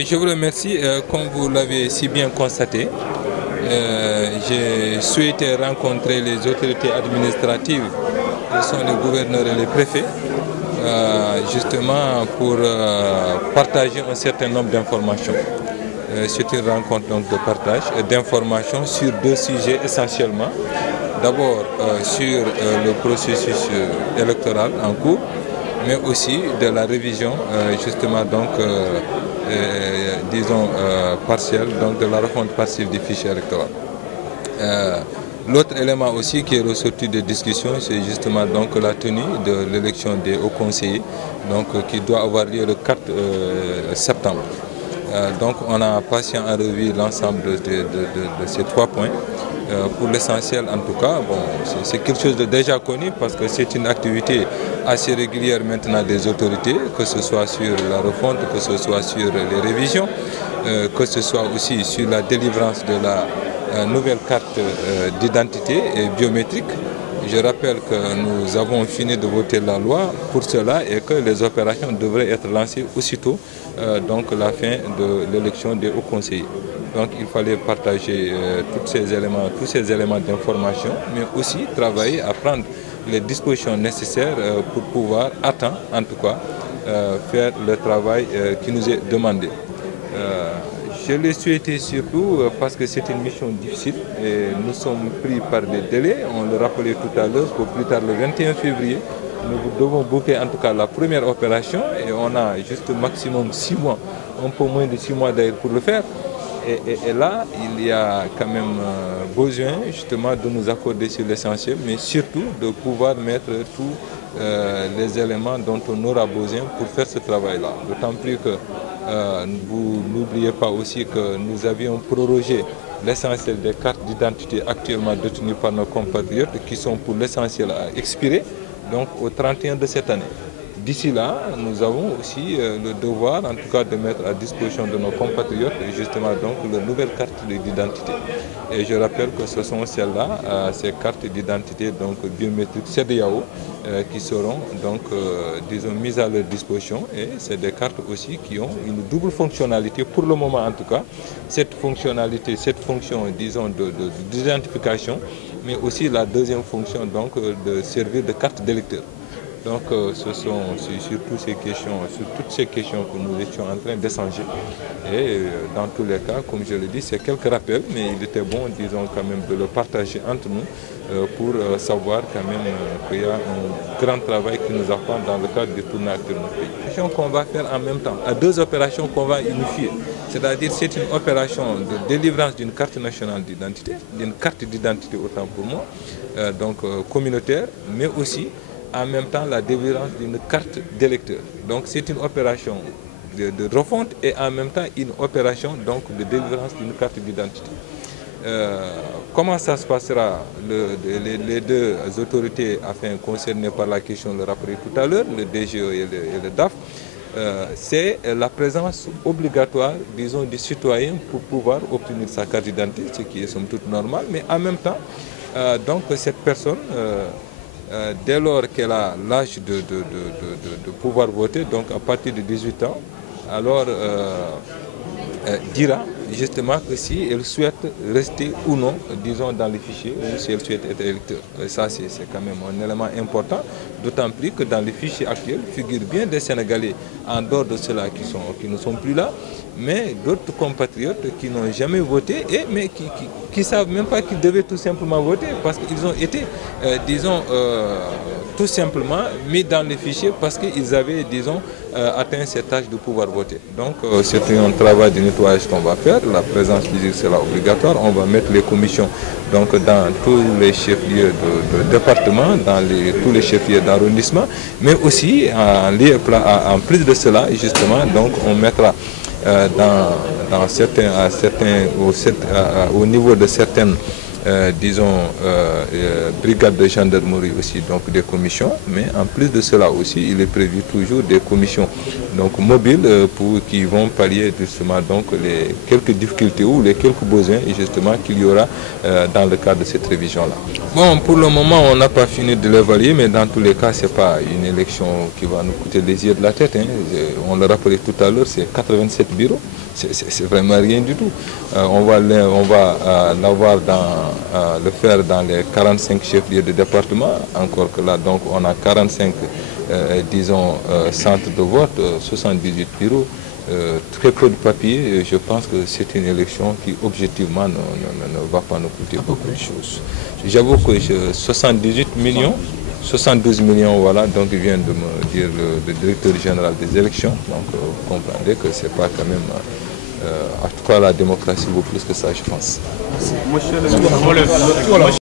Je vous remercie. Comme vous l'avez si bien constaté, j'ai souhaité rencontrer les autorités administratives, qui sont les gouverneurs et les préfets, justement pour partager un certain nombre d'informations. C'est une rencontre donc, de partage d'informations sur deux sujets essentiellement. D'abord sur le processus électoral en cours, mais aussi de la révision justement donc disons partielle, donc de la refonte partielle du fichier électoral. L'autre élément aussi qui est ressorti des discussions, c'est justement donc la tenue de l'élection des hauts conseillers, donc qui doit avoir lieu le 4 septembre. Donc on a passé en revue l'ensemble de ces trois points. Pour l'essentiel en tout cas, bon, c'est quelque chose de déjà connu parce que c'est une activité assez régulière maintenant des autorités, que ce soit sur la refonte, que ce soit sur les révisions, que ce soit aussi sur la délivrance de la nouvelle carte d'identité et biométrique. Je rappelle que nous avons fini de voter la loi pour cela et que les opérations devraient être lancées aussitôt donc la fin de l'élection des hauts conseillers. Donc il fallait partager tous ces éléments d'information, mais aussi travailler à prendre les dispositions nécessaires pour pouvoir, à temps en tout cas, faire le travail qui nous est demandé. Je l'ai souhaité surtout parce que c'est une mission difficile et nous sommes pris par des délais. On le rappelait tout à l'heure, pour plus tard le 21 février, nous devons boucler en tout cas la première opération et on a juste maximum 6 mois, un peu moins de 6 mois d'ailleurs pour le faire. Et là, il y a quand même besoin justement de nous accorder sur l'essentiel, mais surtout de pouvoir mettre tous les éléments dont on aura besoin pour faire ce travail-là. D'autant plus que vous n'oubliez pas aussi que nous avions prorogé l'essentiel des cartes d'identité actuellement détenues par nos compatriotes qui sont pour l'essentiel à expirer, donc au 31 de cette année. D'ici là, nous avons aussi le devoir, en tout cas, de mettre à disposition de nos compatriotes, justement, donc, la nouvelle carte d'identité. Et je rappelle que ce sont celles-là, ces cartes d'identité donc biométriques CEDEAO, qui seront donc, disons, mises à leur disposition. Et c'est des cartes aussi qui ont une double fonctionnalité, pour le moment en tout cas. Cette fonctionnalité, cette fonction, disons, d'identification, mais aussi la deuxième fonction, donc, de servir de carte d'électeur. Donc ce sont sur toutes ces questions que nous étions en train d'échanger. Et dans tous les cas, comme je le dis, c'est quelques rappels, mais il était bon, disons quand même, de le partager entre nous pour savoir quand même qu'il y a un grand travail qui nous attend dans le cadre du tournage de notre pays. L'opération qu'on va faire en même temps, à deux opérations qu'on va unifier. C'est-à-dire c'est une opération de délivrance d'une carte nationale d'identité, d'une carte d'identité autant pour moi, donc communautaire, mais aussi en même temps la délivrance d'une carte d'électeur. Donc c'est une opération de refonte et en même temps une opération donc, de délivrance d'une carte d'identité. Comment ça se passera? Les deux autorités concernées par la question le rappelaient tout à l'heure, le DGE et le DAF, c'est la présence obligatoire, disons, du citoyen pour pouvoir obtenir sa carte d'identité, ce qui est somme toute normal, mais en même temps, donc cette personne dès lors qu'elle a l'âge de pouvoir voter, donc à partir de 18 ans, alors dira justement que si elle souhaite rester ou non, disons, dans les fichiers, ou si elle souhaite être électeur. Et ça, c'est quand même un élément important, d'autant plus que dans les fichiers actuels figurent bien des Sénégalais en dehors de ceux-là qui ne sont plus là, mais d'autres compatriotes qui n'ont jamais voté, mais qui ne savent même pas qu'ils devaient tout simplement voter, parce qu'ils ont été, disons, tout simplement mis dans les fichiers parce qu'ils avaient, disons, atteint cet âge de pouvoir voter. Donc c'est un travail de nettoyage qu'on va faire. La présence physique sera obligatoire. On va mettre les commissions donc, dans tous les chefs-lieux de département, dans tous les chefs-lieux d'arrondissement, mais aussi en plus de cela, justement, donc on mettra au niveau de certaines disons, brigades de gendarmerie aussi, donc des commissions, mais en plus de cela aussi, il est prévu toujours des commissions donc mobiles qui vont pallier justement donc les quelques difficultés ou les quelques besoins et justement qu'il y aura dans le cadre de cette révision-là. Bon, pour le moment, on n'a pas fini de l'évaluer, mais dans tous les cas, c'est pas une élection qui va nous coûter les yeux de la tête. Hein. On le rappelait tout à l'heure, c'est 87 bureaux. C'est vraiment rien du tout. On va l'avoir le faire dans les 45 chefs-lieux de département, encore que là, donc on a 45, disons, centres de vote, 78 bureaux, très peu de papier. Je pense que c'est une élection qui, objectivement, ne va pas nous coûter beaucoup de choses. J'avoue que 78 millions, 72 millions, voilà, donc il vient de me dire le directeur général des élections. Donc vous comprendrez que c'est pas quand même... en tout cas, la démocratie vaut plus que ça, je pense.